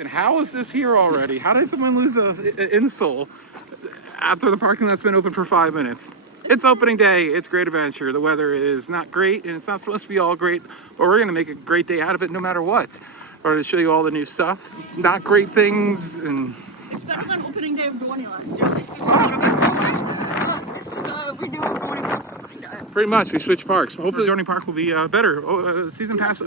And how is this here already? How did someone lose an insole after the parking lot's been open for 5 minutes? It's opening day. It's Great Adventure. The weather is not great, and it's not supposed to be all great, but we're going to make a great day out of it no matter what. We're going to show you all the new stuff, not great things, and... It's better than opening day of Dorney last year. At least it's a little bit. This is, we're doing Dorney Park's opening day. Pretty much, we switched parks. Hopefully Dorney Park will be better. Season pass.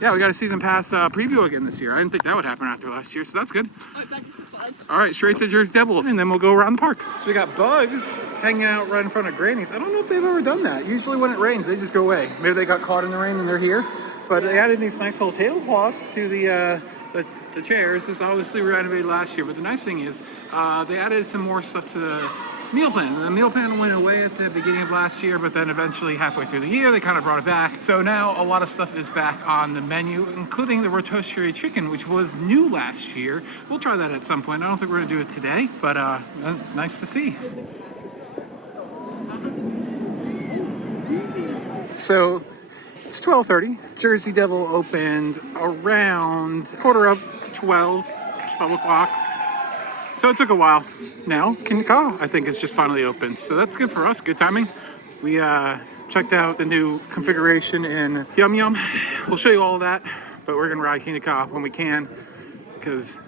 Yeah, we got a season pass preview again this year. I didn't think that would happen after last year, so that's good. All right, straight to Jersey Devils, and then we'll go around the park. So we got Bugs hanging out right in front of Granny's. I don't know if they've ever done that. Usually when it rains, they just go away. Maybe they got caught in the rain and they're here. But they added these nice little tablecloths to the chairs. This obviously renovated last year, but the nice thing is they added some more stuff to the meal plan. The meal plan went away at the beginning of last year, but then eventually halfway through the year, they kind of brought it back. So now a lot of stuff is back on the menu, including the rotisserie chicken, which was new last year. We'll try that at some point. I don't think we're gonna do it today, but nice to see. So it's 12:30. Jersey Devil opened around 12 o'clock. So it took a while. Now, Kingda Ka, I think, is just finally open. So that's good for us, good timing. We checked out the new configuration in Yum Yum. We'll show you all of that, but we're gonna ride Kingda Ka when we can, because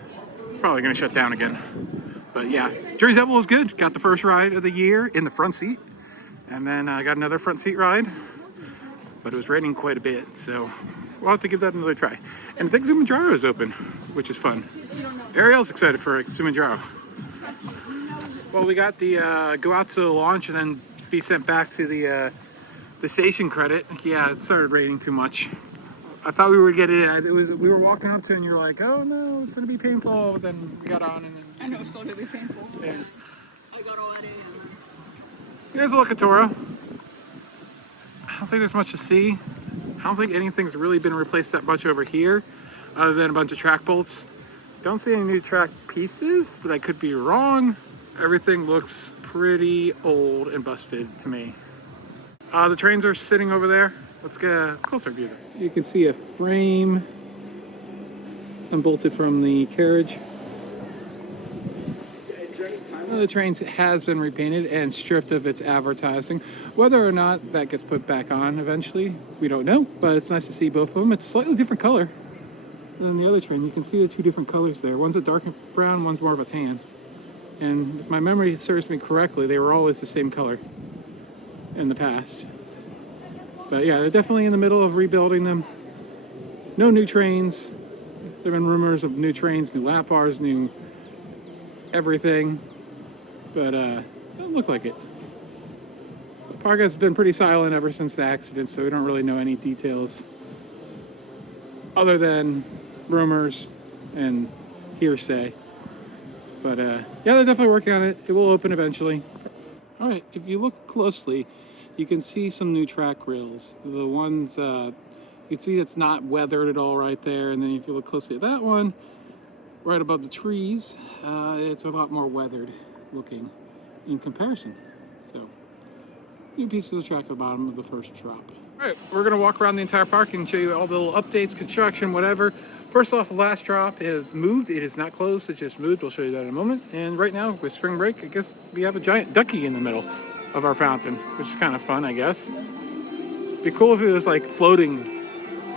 it's probably gonna shut down again. But yeah, Jersey Devil was good. Got the first ride of the year in the front seat. And then I got another front seat ride, but it was raining quite a bit, so we'll have to give that another try. And I think Zumanjaro is open, which is fun. Ariel's excited for Zumanjaro. Well, we got the go out to the launch and then be sent back to the station credit. Yeah, it started raining too much. I thought we were getting it. We were walking up to it and you're like, oh no, it's gonna be painful. But then we got on and then... I know it's still gonna be painful. Yeah. I got already. Here's a look at Toro. I don't think there's much to see. I don't think anything's really been replaced that much over here, other than a bunch of track bolts. Don't see any new track pieces, but I could be wrong. Everything looks pretty old and busted to me. The trains are sitting over there. Let's get a closer view there. You can see a frame unbolted from the carriage. One of the trains has been repainted and stripped of its advertising. Whether or not that gets put back on eventually, we don't know, but it's nice to see both of them. It's a slightly different color than the other train. You can see the two different colors there. One's a dark brown, one's more of a tan. And if my memory serves me correctly, they were always the same color in the past. But yeah, they're definitely in the middle of rebuilding them. No new trains. There have been rumors of new trains, new lap bars, new everything. But doesn't look like it. The park has been pretty silent ever since the accident, so we don't really know any details other than rumors and hearsay. But yeah, they're definitely working on it. It will open eventually. All right, if you look closely, you can see some new track rails. The ones you can see it's not weathered at all right there, and then if you look closely at that one, right above the trees, it's a lot more weathered looking in comparison. So new pieces of track at the bottom of the first drop. All right, we're gonna walk around the entire park and show you all the little updates, construction, whatever. First off, the last drop is moved. It is not closed, it's just moved. We'll show you that in a moment. And right now with spring break, I guess we have a giant ducky in the middle of our fountain, which is kind of fun, I guess. It'd be cool if it was like floating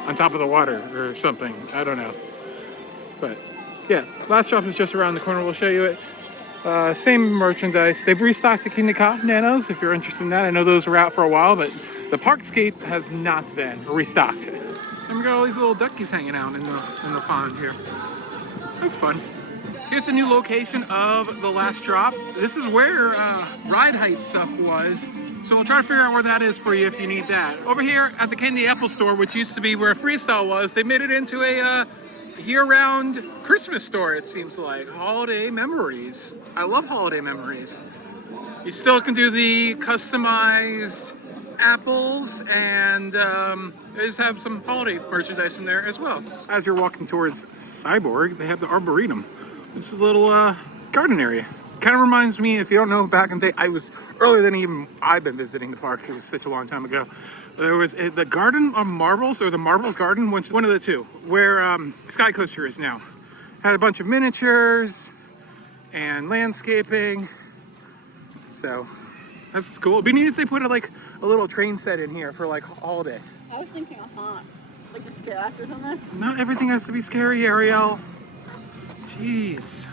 on top of the water or something. I don't know. But yeah, last drop is just around the corner. We'll show you it. Same merchandise. They've restocked the Kingda Ka nanos if you're interested in that. I know those were out for a while, but the Parkscape has not been restocked. And we got all these little duckies hanging out in the pond here. That's fun. Here's the new location of the last drop. This is where Ride Height stuff was. So we'll try to figure out where that is for you if you need that. Over here at the Candy Apple store, which used to be where Freestyle was, they made it into a year-round Christmas store, it seems like. Holiday memories. I love holiday memories. You still can do the customized apples, and they just have some holiday merchandise in there as well. As you're walking towards Cyborg, they have the Arboretum, which is a little garden area. Kind of reminds me, if you don't know, back in the day, I was earlier than even I've been visiting the park. It was such a long time ago. There was the Garden of Marbles, or the Marbles Garden, one of the two, where Sky Coaster is now. Had a bunch of miniatures and landscaping. So this is cool. It'd be neat if they put like a little train set in here for like holiday. I was thinking a haunt, like the scare actors on this. Not everything has to be scary, Ariel. Jeez.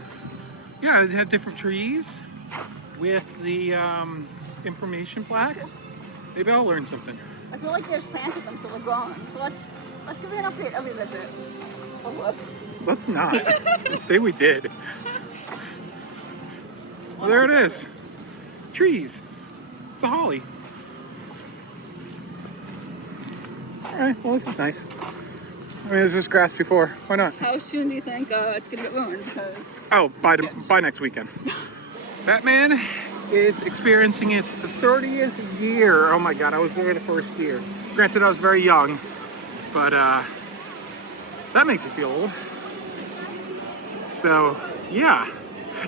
Yeah, they have different trees with the information plaque. Maybe I'll learn something. I feel like they just planted them, so they're gone. So let's give you an update every visit of this. Let's not. Let's say we did. Well, there it is. Trees. It's a holly. All right. Well, this is nice. I mean, there's just grass before. Why not? How soon do you think it's gonna get ruined? Because Oh, by next weekend. Batman is experiencing its 30th year. Oh my God, I was there the first year. Granted, I was very young, but that makes you feel old. So, yeah.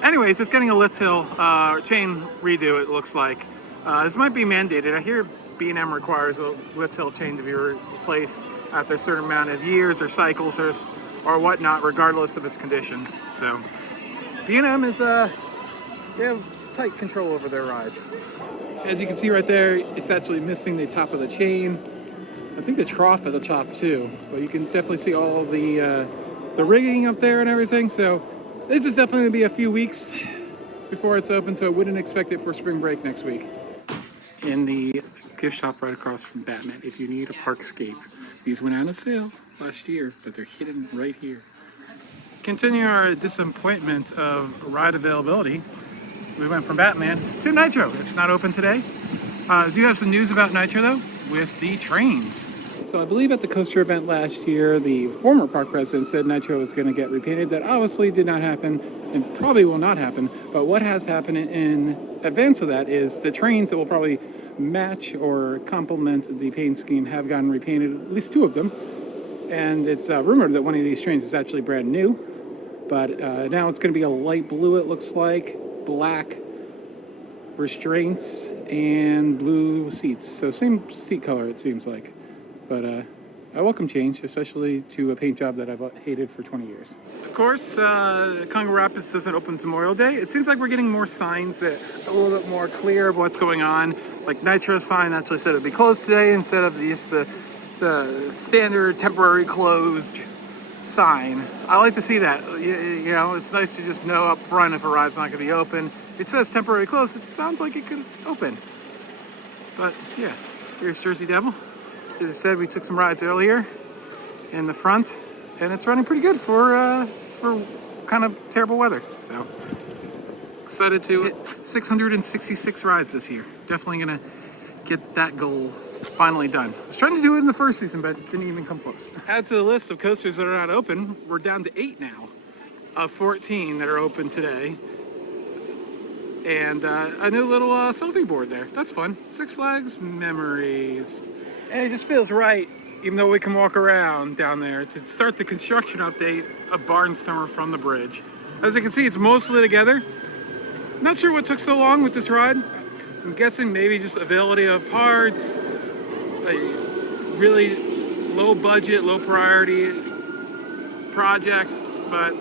Anyways, it's getting a lift hill chain redo, it looks like. This might be mandated. I hear B&M requires a lift hill chain to be replaced after a certain amount of years or cycles or whatnot, regardless of its condition. So, B&M is, they have tight control over their rides. As you can see right there, it's actually missing the top of the chain. I think the trough at the top too, but you can definitely see all the rigging up there and everything. So this is definitely gonna be a few weeks before it's open, so I wouldn't expect it for spring break next week. In the gift shop right across from Batman, if you need a parkscape, these went out of sale last year, but they're hidden right here. Continue our disappointment of ride availability. We went from Batman to Nitro. It's not open today. Do you have some news about Nitro though? With the trains. So I believe at the coaster event last year, the former park president said Nitro was going to get repainted. That obviously did not happen and probably will not happen. But what has happened in advance of that is the trains that will probably match or complement the paint scheme have gotten repainted, at least two of them. And it's rumored that one of these trains is actually brand new. But now it's going to be a light blue, it looks like, black restraints and blue seats. So same seat color, it seems like. But I welcome change, especially to a paint job that I've hated for 20 years. Of course, Congo Rapids doesn't open Memorial Day. It seems like we're getting more signs that are a little bit more clear of what's going on. Like Nitro's sign actually said it'd be closed today instead of just the standard temporary closed sign. I like to see that. You know, it's nice to just know up front if a ride's not going to be open. If it says temporary closed, it sounds like it could open. But yeah, here's Jersey Devil. As I said, we took some rides earlier in the front, and it's running pretty good for kind of terrible weather. So excited to hit 666 rides this year. Definitely gonna get that goal finally done. I was trying to do it in the first season, but didn't even come close. Add to the list of coasters that are not open, we're down to 8 now of 14 that are open today. And a new little selfie board there. That's fun. Six Flags Memories. And it just feels right, even though we can walk around down there, to start the construction update of Barnstormer from the bridge. As you can see, it's mostly together. Not sure what took so long with this ride. I'm guessing maybe just availability of parts, a really low budget, low priority project, but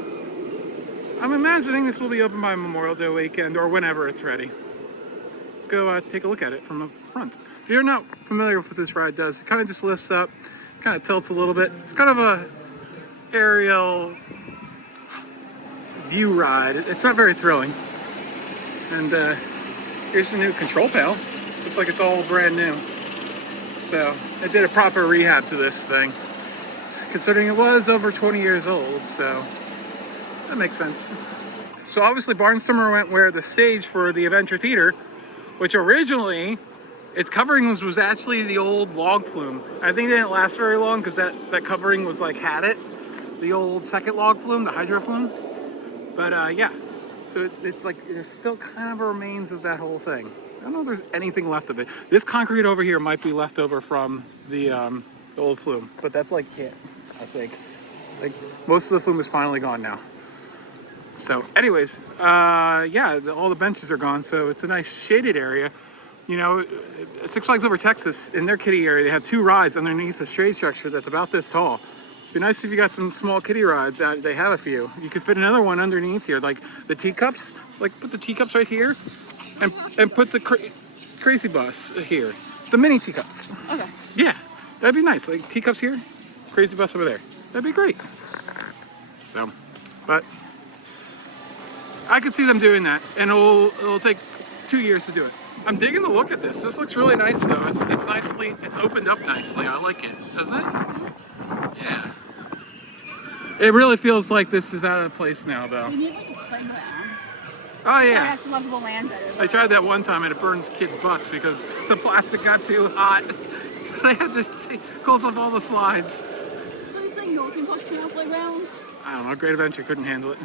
I'm imagining this will be open by Memorial Day weekend or whenever it's ready. Let's go take a look at it from the front. If you're not familiar with what this ride does, it kind of just lifts up, kind of tilts a little bit. It's kind of a aerial view ride. It's not very thrilling. And here's the new control panel. Looks like it's all brand new. So I did a proper rehab to this thing, considering it was over 20 years old, so that makes sense. So obviously Barnstormer went where the stage for the Adventure Theater, which originally its covering was actually the old log flume. I think it didn't last very long because that covering was like had it, the old second log flume, the hydro flume. But yeah, so it's like there's still kind of remains of that whole thing. I don't know if there's anything left of it. This concrete over here might be left over from the old flume, but that's like it, I think. Like most of the flume is finally gone now. So anyways, yeah, all the benches are gone, so it's a nice shaded area. You know, Six Flags Over Texas, in their kiddie area, they have 2 rides underneath a shade structure that's about this tall. Be nice if you got some small kiddie rides. They have a few. You could fit another one underneath here, like the teacups. Like put the teacups right here, and put the crazy bus here. The mini teacups. Okay. Yeah, that'd be nice. Like teacups here, crazy bus over there. That'd be great. So, but I could see them doing that, and it'll take 2 years to do it. I'm digging the look at this. This looks really nice though. It's opened up nicely. I like it, doesn't it? Yeah. It really feels like this is out of place now though. We need like a playground. Oh I yeah. have to love the land better. I tried that one time and it burns kids' butts because the plastic got too hot. So they had to close off all the slides. So you're saying no theme parks now playgrounds? I don't know, Great Adventure couldn't handle it.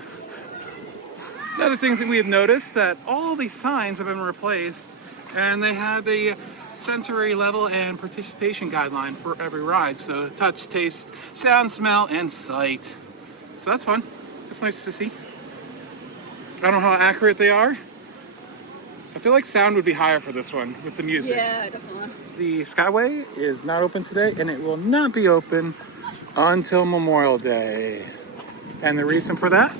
Another thing that we have noticed that all these signs have been replaced and they have a sensory level and participation guideline for every ride. So touch, taste, sound, smell, and sight. So that's fun. It's nice to see. I don't know how accurate they are. I feel like sound would be higher for this one with the music. Yeah, definitely. The Skyway is not open today and it will not be open until Memorial Day. And the reason for that?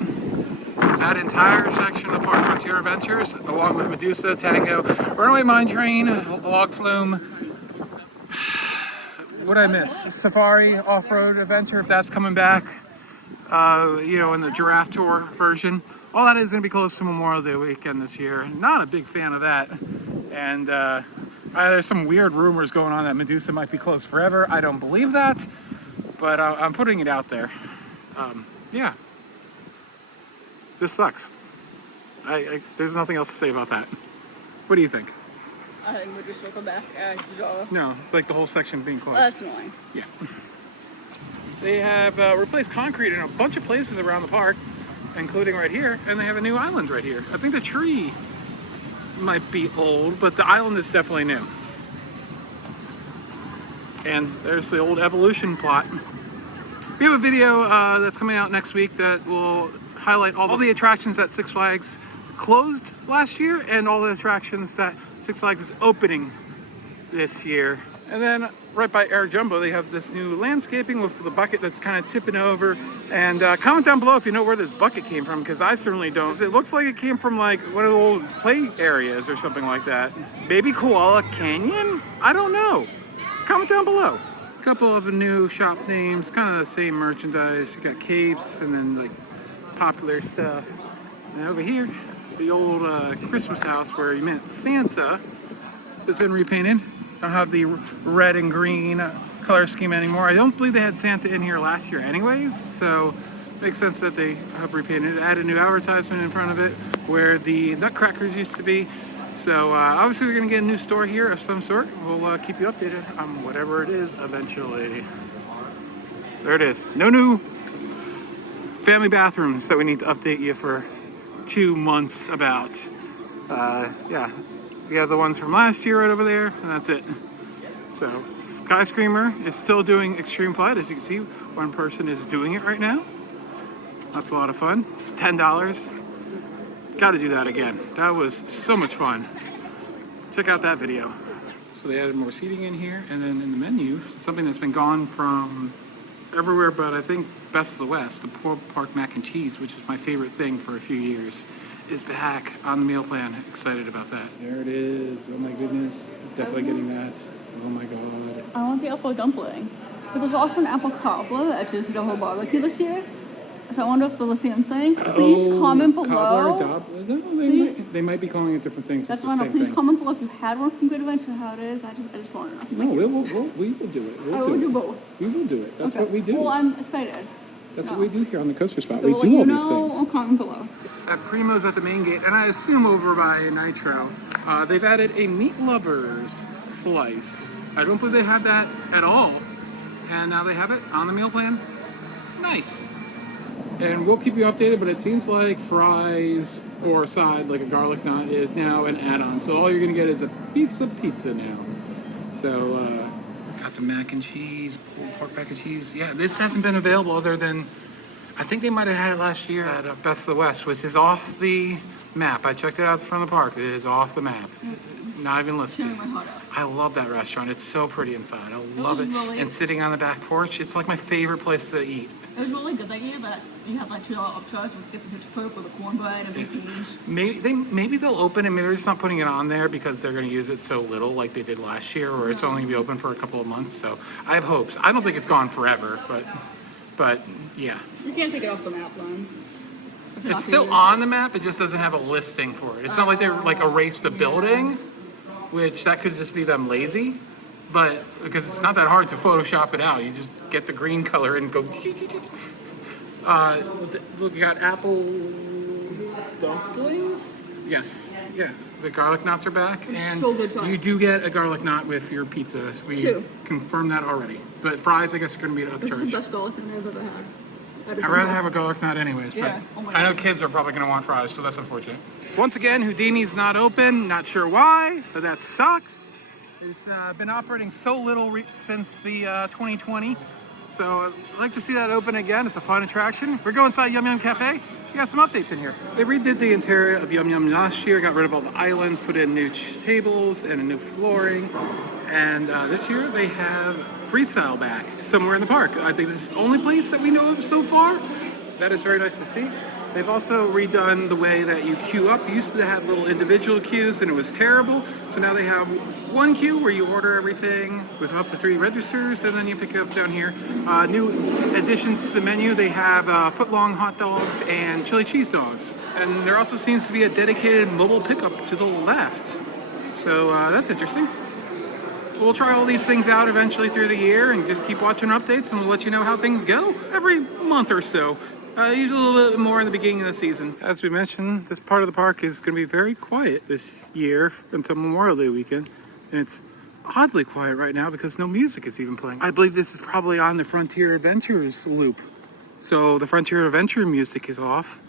That entire section of Park Frontier Adventures, along with Medusa, Tango, Runaway Mine Train, Log Flume, what'd I miss? Safari Off-Road Adventure, if that's coming back, in the Giraffe Tour version. All that is going to be close to Memorial Day weekend this year. Not a big fan of that. And there's some weird rumors going on that Medusa might be closed forever. I don't believe that, but I'm putting it out there. Yeah. This sucks. There's nothing else to say about that. What do you think? I think we'll just circle back as usual. No, like the whole section being closed. That's annoying. Yeah. They have replaced concrete in a bunch of places around the park, including right here, and they have a new island right here. I think the tree might be old, but the island is definitely new. And there's the old Evolution plot. We have a video that's coming out next week that will highlight all the attractions that Six Flags closed last year and all the attractions that Six Flags is opening this year. And then right by Air Jumbo, they have this new landscaping with the bucket that's kind of tipping over. And comment down below if you know where this bucket came from, because I certainly don't. It looks like it came from like one of the old play areas or something like that. Maybe Koala Canyon? I don't know. Comment down below. A couple of new shop names, kind of the same merchandise. You got capes and then like popular stuff. And over here, the old Christmas house where you met Santa has been repainted. Don't have the red and green color scheme anymore. I don't believe they had Santa in here last year anyways, so makes sense that they have repainted it. Add a new advertisement in front of it where the Nutcrackers used to be. So obviously we're gonna get a new store here of some sort. We'll keep you updated on whatever it is eventually. There it is. No new family bathrooms that we need to update you for 2 months about. Yeah, we have the ones from last year right over there, and that's it. So Skyscreamer is still doing Extreme Flight. As you can see, one person is doing it right now. That's a lot of fun. $10. Got to do that again. That was so much fun. Check out that video. So they added more seating in here, and then in the menu, something that's been gone from everywhere but I think Best of the West, the Pulled Pork Mac and Cheese, which is my favorite thing for a few years, is back on the meal plan. Excited about that. There it is. Oh my goodness. Definitely getting that. Oh my god. I want the apple dumpling. But there's also an apple cobbler at Just Double Barbecue this year. So I wonder if they're the same thing. Please comment below. No, they might be calling it different things. That's fine. Please comment below if you've had one from Good Adventure, how it is. I just want to know. No, we will do it. We'll do both. We will do it. That's Okay. what we do. Well, I'm excited. That's what we do here on the Coaster Spot. So We we'll do let all you these know things. or comment below. At Primo's at the main gate, and I assume over by Nitro, they've added a Meat Lovers slice. I don't believe they had that at all, and now they have it on the meal plan. Nice. And we'll keep you updated, but it seems like fries or a side like a garlic nut is now an add-on. So all you're gonna get is a piece of pizza now. So got the mac and cheese, pulled pork mac and cheese. Yeah, this hasn't been available other than I think they might have had it last year at Best of the West, which is off the map. I checked it out from the park. It is off the map. It's not even listed. Tearing my heart out. I love that restaurant. It's so pretty inside. I love it. really- And sitting on the back porch, it's like my favorite place to eat. It was really good that year, but you had like $2 upcharge with 50 pitch poke with a cornbread and baked beans. Maybe they'll open it. Maybe they're just not putting it on there because they're going to use it so little, like they did last year, or it's only going to be open for a couple of months. So I have hopes. I don't think it's gone forever, but yeah, You can't take it off the map, then. If you're not it's still gonna use on the map. It just doesn't have a listing for it. It's not like they like erased the building, which that could just be them lazy. But because it's not that hard to Photoshop it out, you just get the green color and go. Look, you got apple dumplings. Yes, yeah. The garlic knots are back, and so good, John. you do get a garlic knot with your pizza. We 2. confirmed that already. But fries, I guess, are going to be an This is the upcharge. best garlic I've ever had. I'd rather have a garlic knot anyways, but Yeah, oh my I know God. kids are probably going to want fries, so that's unfortunate. Once again, Houdini's not open. Not sure why, but that sucks. It's been operating so little since the 2020, so I'd like to see that open again. It's a fun attraction. We're going inside Yum Yum Cafe. We got some updates in here. They redid the interior of Yum Yum last year, got rid of all the islands, put in new tables and a new flooring, and this year they have freestyle back somewhere in the park. I think this is the only place that we know of so far. That is very nice to see. They've also redone the way that you queue up. You used to have little individual queues and it was terrible. So now they have one queue where you order everything with up to 3 registers and then you pick it up down here. New additions to the menu, they have foot-long hot dogs and chili cheese dogs. And there also seems to be a dedicated mobile pickup to the left. So that's interesting. We'll try all these things out eventually through the year and just keep watching updates and we'll let you know how things go every month or so. Usually a little bit more in the beginning of the season. As we mentioned, this part of the park is going to be very quiet this year until Memorial Day weekend. And it's oddly quiet right now because no music is even playing. I believe this is probably on the Frontier Adventures loop. So the Frontier Adventure music is off,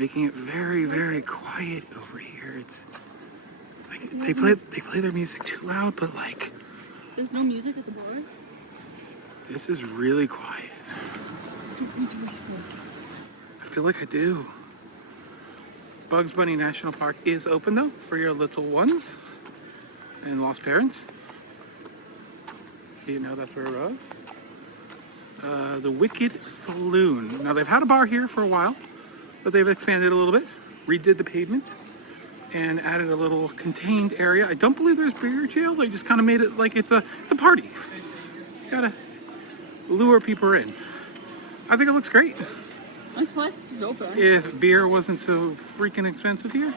making it very, very quiet over here. It's like they play their music too loud, but like There's no music at the bar? this is really quiet. I feel like I do. Bugs Bunny National Park is open though for your little ones and lost parents. You know that's where it was. The Wicked Saloon. Now they've had a bar here for a while, but they've expanded a little bit, redid the pavement, and added a little contained area. I don't believe there's beer jail. They just kind of made it like it's a party. You gotta lure people in. I think it looks great. I'm surprised this is open. If beer wasn't so freaking expensive here,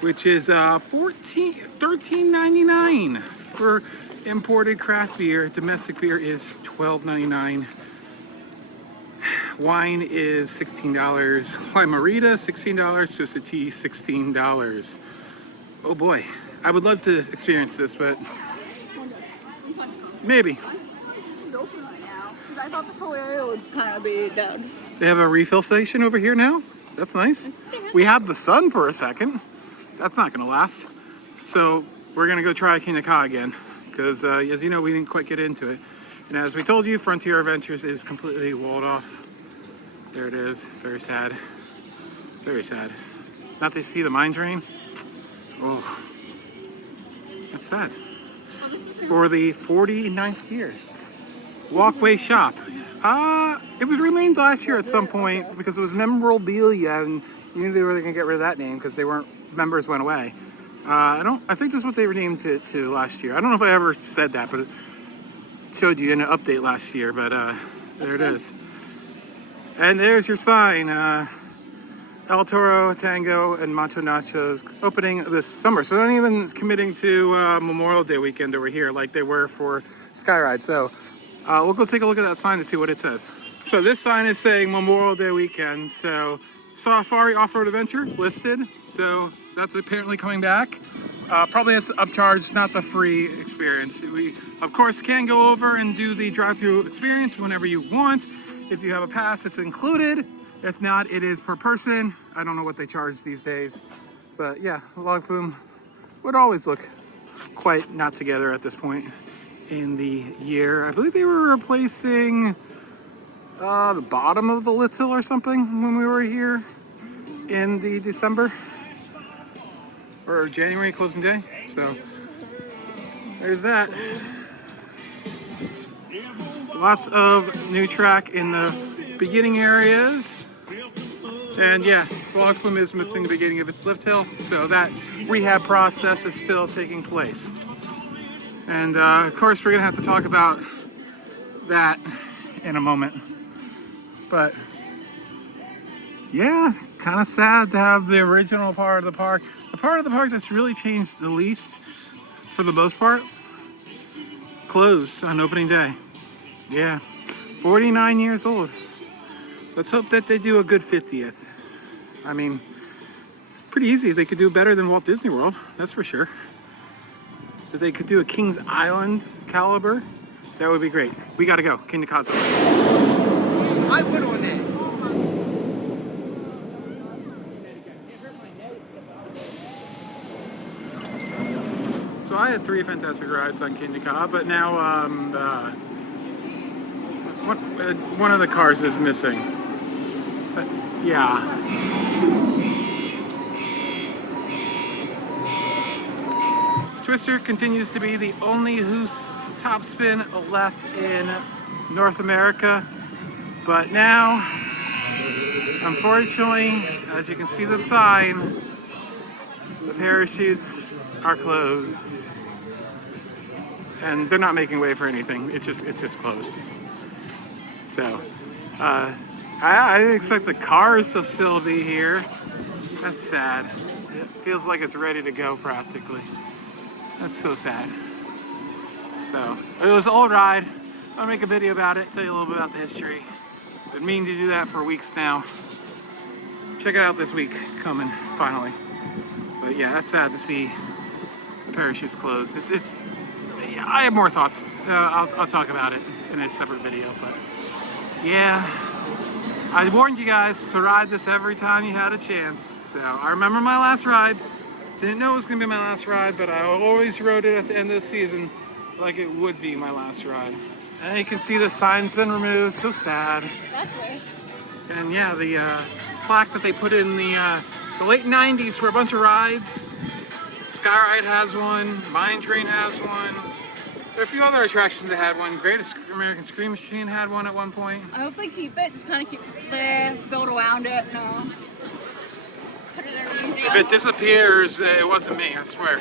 which is $13.99 for imported craft beer. Domestic beer is $12.99. Wine is $16. Limerita $16. Twisted tea $16. Oh boy, I would love to experience this, but maybe. It's open right now. 'Cause I thought this whole area would kind of be dead. They have a refill station over here now. That's nice. We have the sun for a second. That's not gonna last. So we're gonna go try King of Ka again because as you know, we didn't quite get into it. And as we told you, Frontier Adventures is completely walled off. There it is. Very sad. Very sad. Not to see the mine train. Oh, that's sad. Oh, this is For the 49th year. Walkway Shop. It was renamed last year at some point because it was memorabilia, and you knew they were going to get rid of that name because members went away. I think that's what they renamed it to last year. I don't know if I ever said that, but it showed you in an update last year. But there it is. And there's your sign. El Toro, Tango, and Macho Nachos opening this summer. So they're not even committing to Memorial Day weekend over here like they were for Skyride. So we'll go take a look at that sign to see what it says. So this sign is saying Memorial Day weekend. So Safari Off-Road Adventure listed. So that's apparently coming back. Probably has upcharge, not the free experience. We, of course, can go over and do the drive-through experience whenever you want. If you have a pass, it's included. If not, it is per person. I don't know what they charge these days. But yeah, Log Flume would always look quite not together at this point in the year. I believe they were replacing the bottom of the Little or something when we were here in the December. or January closing day. So there's that. Lots of new track in the beginning areas. And yeah, log flume is missing the beginning of its lift hill, so that rehab process is still taking place. And of course, we're gonna have to talk about that in a moment. But yeah, kind of sad to have the original part of the park, the part of the park that's really changed the least, for the most part, closed on opening day. Yeah, 49 years old. Let's hope that they do a good 50th. I mean, it's pretty easy. They could do better than Walt Disney World, that's for sure. If they could do a Kings Island caliber, that would be great. We gotta go. Kingda Ka's over. I went on that. So I had 3 fantastic rides on Kingda Ka, but now one of the cars is missing. Yeah. Twister continues to be the only Hoos top spin left in North America, but now, unfortunately, as you can see the sign, the parachutes are closed, and they're not making way for anything. It's just closed. So, I didn't expect the cars to still be here. That's sad. It feels like it's ready to go practically. That's so sad. So, it was an old ride. I'll make a video about it, tell you a little bit about the history. Been meaning to do that for weeks now. Check it out this week, coming, finally. But yeah, that's sad to see the parachutes closed. Yeah, I have more thoughts. I'll talk about it in a separate video, but yeah. I warned you guys to ride this every time you had a chance. So I remember my last ride. Didn't know it was gonna be my last ride, but I always rode it at the end of the season like it would be my last ride. And you can see the sign's been removed, so sad. That's right. And yeah, the plaque that they put in the late 90s for a bunch of rides. Skyride has one, Mine Train has one. There are a few other attractions that had one. Great American Scream Machine had one at one point. I hope they keep it, just kind of keep it there, build around it, no. Put it in a museum. If it disappears, it wasn't me, I swear.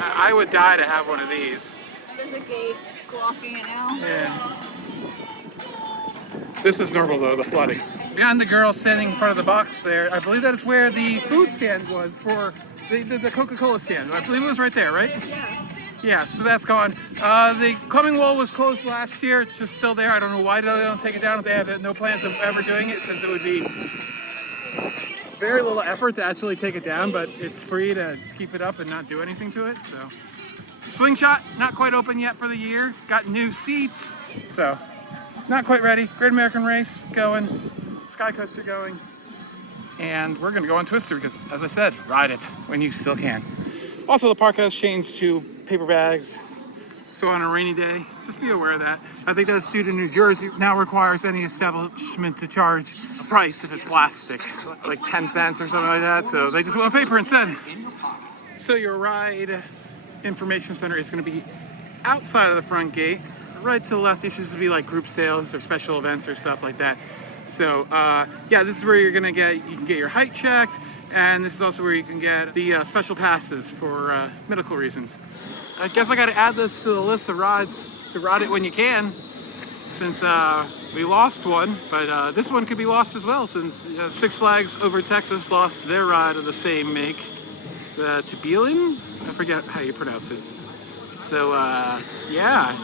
I would die to have one of these. And there's a gate blocking it now. Yeah. This is normal though, the flooding. Behind the girl standing in front of the box there, I believe that is where the food stand was for the Coca-Cola stand. I believe it was right there, right? Yeah. Yeah, so that's gone. The climbing wall was closed last year. It's just still there. I don't know why they don't take it down if they have no plans of ever doing it, since it would be very little effort to actually take it down, but it's free to keep it up and not do anything to it. So, Slingshot, not quite open yet for the year. Got new seats, so not quite ready. Great American Race going, Sky Coaster going, and we're gonna go on Twister because, as I said, ride it when you still can. Also, the park has changed to paper bags, so on a rainy day, just be aware of that. I think that the state of New Jersey now requires any establishment to charge a price if it's plastic, like 10 cents or something like that, so they just want paper instead. So your ride information center is going to be outside of the front gate. Right to the left, this used to be like group sales or special events or stuff like that. So yeah, this is where you can get your height checked, and this is also where you can get the special passes for medical reasons. I guess I got to add this to the list of rides to ride it when you can, since we lost one, but this one could be lost as well, since Six Flags Over Texas lost their ride of the same make, the Tiburon? I forget how you pronounce it. So yeah,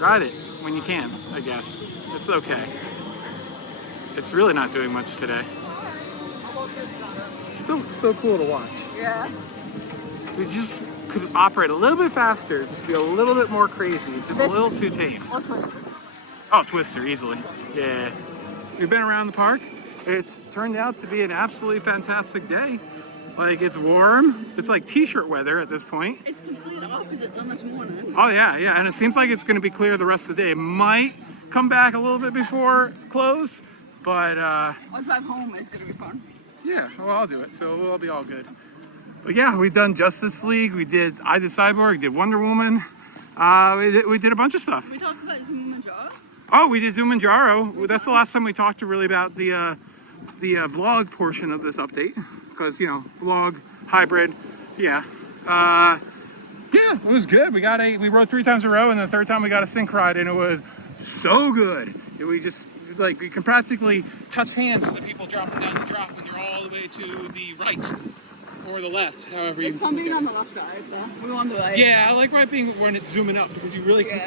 ride it when you can, I guess. It's okay. It's really not doing much today. Still so cool to watch. Yeah. We just could operate a little bit faster, just be a little bit more crazy, just a little too tame. Or Twister. Oh, Twister, easily. Yeah. We've been around the park. It's turned out to be an absolutely fantastic day. Like, it's warm. It's like t-shirt weather at this point. It's completely opposite than this morning. Oh yeah, yeah, and it seems like it's gonna be clear the rest of the day. It might come back a little bit before close, but Our drive home is gonna be fun. yeah, well, I'll do it, so we'll be all good. But yeah, we've done Justice League. I did Cyborg. We did Wonder Woman. We did a bunch of stuff. We talked about Zumanjaro. Oh, we did Zumanjaro. That's the last time we talked to really about the vlog portion of this update, because vlog hybrid. Yeah. Yeah, it was good. We rode 3 times in a row, and the third time we got a sync ride, and it was so good. We just you can practically touch hands with the people dropping down the drop, and you're all the way to the right or the left, however you. It's fun being on the left side, though. We were on the right. Yeah, I like being when it's zooming up, because you really can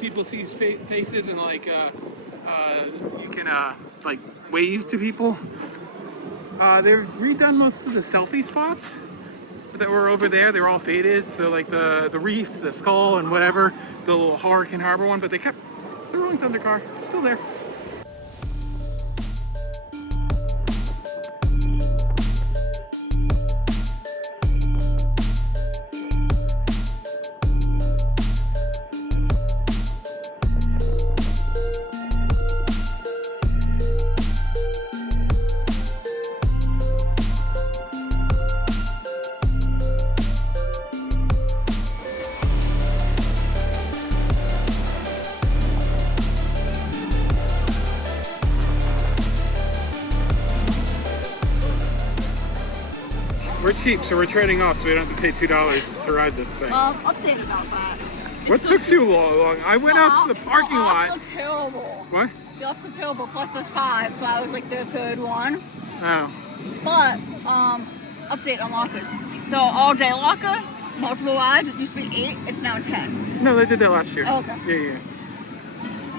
people see faces, and you can wave to people. They've redone most of the selfie spots that were over there. They were all faded, so like the reef, the skull, and whatever, the little Hurricane Harbor one, but they kept the Rolling Thunder car. It's still there. We're cheap, so we're trading off, so we don't have to pay $2 to ride this thing. Update about that. What took so long? I went out to the parking lot. The ops are terrible. What? The ops are terrible. Plus there's 5, so I was like the third one. Oh. But update on lockers. The all-day locker, multiple rides. It used to be 8. It's now 10. No, they did that last year. Oh, okay. Yeah.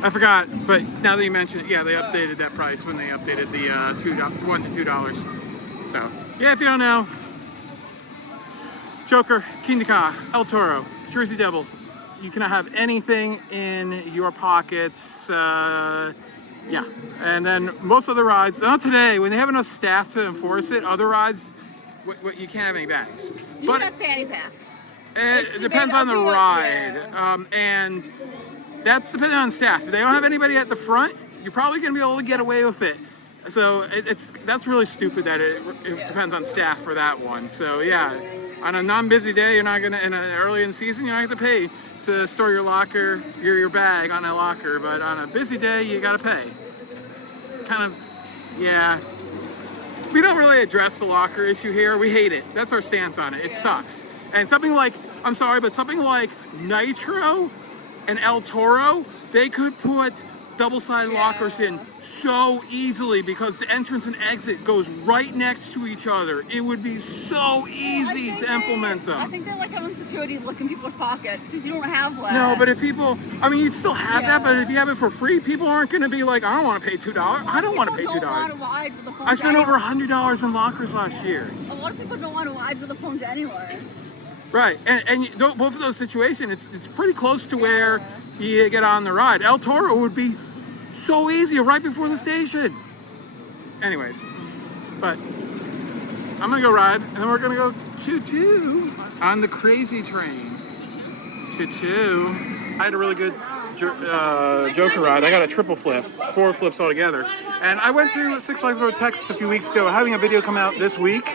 I forgot, but now that you mention it, yeah, they updated that price when they updated the $1 to $2. So, yeah, if you don't know, Joker, King Ka, El Toro, Jersey Devil. You cannot have anything in your pockets. Yeah. And then most of the rides, not today, when they have enough staff to enforce it, other rides, you can't have any bags. You can have fanny packs. It depends on the ride. And that's depending on staff. If they don't have anybody at the front, you're probably going to be able to get away with it. So that's really stupid that it depends on staff for that one. So yeah, on a non-busy day, you're not gonna, early in the season, you're not gonna pay to store your locker, your bag on a locker. But on a busy day, you gotta pay. Kind of, yeah. We don't really address the locker issue here. We hate it. That's our stance on it. It sucks. And something like, I'm sorry, but something like Nitro and El Toro, they could put double-sided lockers in so easily, because the entrance and exit goes right next to each other. It would be so easy to implement them. I think they're like having security look in people's pockets, because you don't have that. No, but if people, you'd still have that, but if you have it for free, people aren't going to be like, I don't want to pay $2. I don't want to pay $2. I spent over $100 in lockers last year. A lot of people don't want to ride with the phones anyway. Right, and both of those situations, it's pretty close to where you get on the ride. El Toro would be so easy right before the station. Anyways, but I'm gonna go ride, and then we're gonna go choo-choo on the crazy train. Choo-choo. I had a really good Joker ride. I got a triple flip, 4 flips altogether. And I went to Six Flags Over Texas a few weeks ago, having a video come out this week.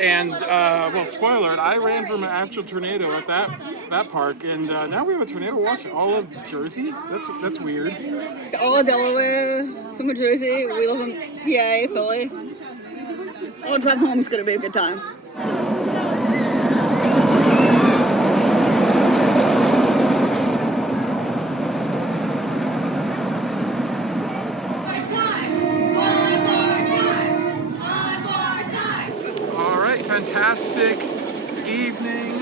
And, well, spoiler, I ran from an actual tornado at that park, and now we have a tornado watch all of Jersey. That's weird. All of Delaware, some of Jersey, we live in PA, Philly. Our drive home is going to be a good time. Fantastic evening.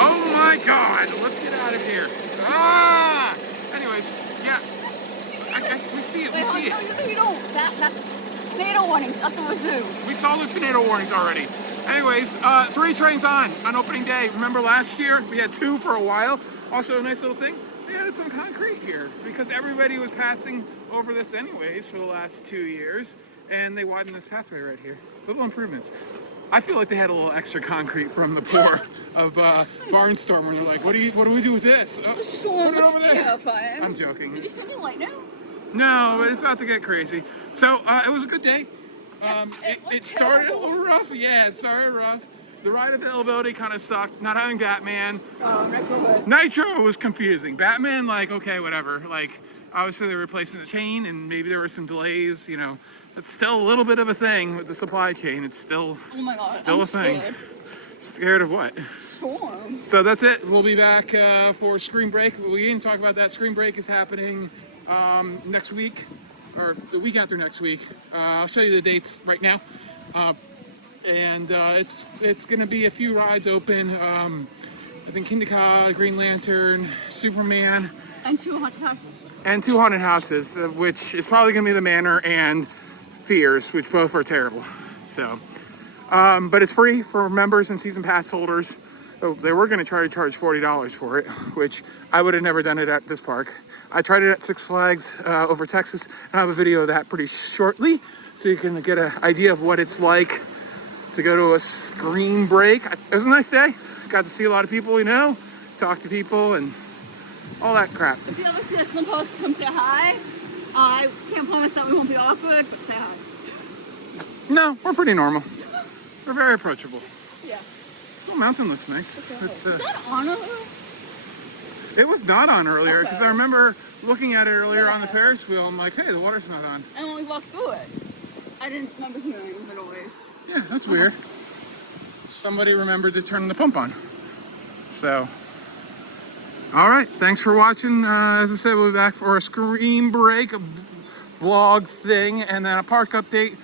Oh my God, let's get out of here. Ah! Anyways, yeah, we see it, we see it. That's tornado warnings up the wazoo. We saw those tornado warnings already. Anyways, 3 trains on opening day. Remember last year, we had 2 for a while. Also a nice little thing, they added some concrete here because everybody was passing over this anyways for the last 2 years, and they widened this pathway right here. Little improvements. I feel like they had a little extra concrete from the pour of Barnstorm, where they're like, what do we do with this? The storm is terrifying. I'm joking. Did you see any lightning? No, but it's about to get crazy. So it was a good day. It started a little rough. Yeah, it started rough. The ride availability kind of sucked. Not having Batman. Nitro. Nitro was confusing. Batman, like, okay, whatever. Like, obviously they're replacing the chain, and maybe there were some delays. You know, it's still a little bit of a thing with the supply chain. It's still Oh my god. still I'm a thing. scared. Scared of what? Storm. So that's it. We'll be back for Screen Break. We didn't talk about that. Screen Break is happening next week, or the week after next week. I'll show you the dates right now. And it's going to be a few rides open. I think Kingda Ka, Green Lantern, Superman, And 200 houses. and 2 haunted houses, which is probably going to be the Manor and Fears, which both are terrible. So, but it's free for members and season pass holders. Oh, they were going to try to charge $40 for it, which I would have never done it at this park. I tried it at Six Flags over Texas, and I have a video of that pretty shortly, so you can get an idea of what it's like to go to a Screen Break. It was a nice day. Got to see a lot of people, you know, talk to people and all that crap. If you ever see us in the post, come say hi. I can't promise that we won't be awkward, but say hi. No, we're pretty normal. We're very approachable. Yeah. Snow Mountain looks nice. Is that Honor? It was not on earlier because Okay. I remember looking at it earlier on the Yeah. Ferris wheel. I'm like, hey, the water's not on. And when we walked through it, I didn't remember hearing the noise. Yeah, that's weird. Somebody remembered to turn the pump on. So, all right. Thanks for watching. As I said, we'll be back for a Screen Break, a vlog thing, and then a park update.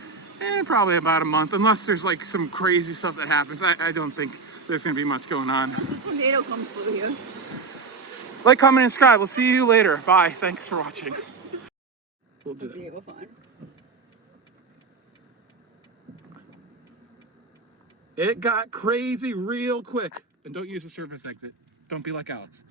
Probably about a month, unless there's like some crazy stuff that happens. I don't think there's gonna be much going on. This tornado comes through here. Like, comment, and subscribe. We'll see you later. Bye. Thanks for watching. We'll do that. Yeah, we're fine. It got crazy real quick. And don't use the surface exit. Don't be like Alex.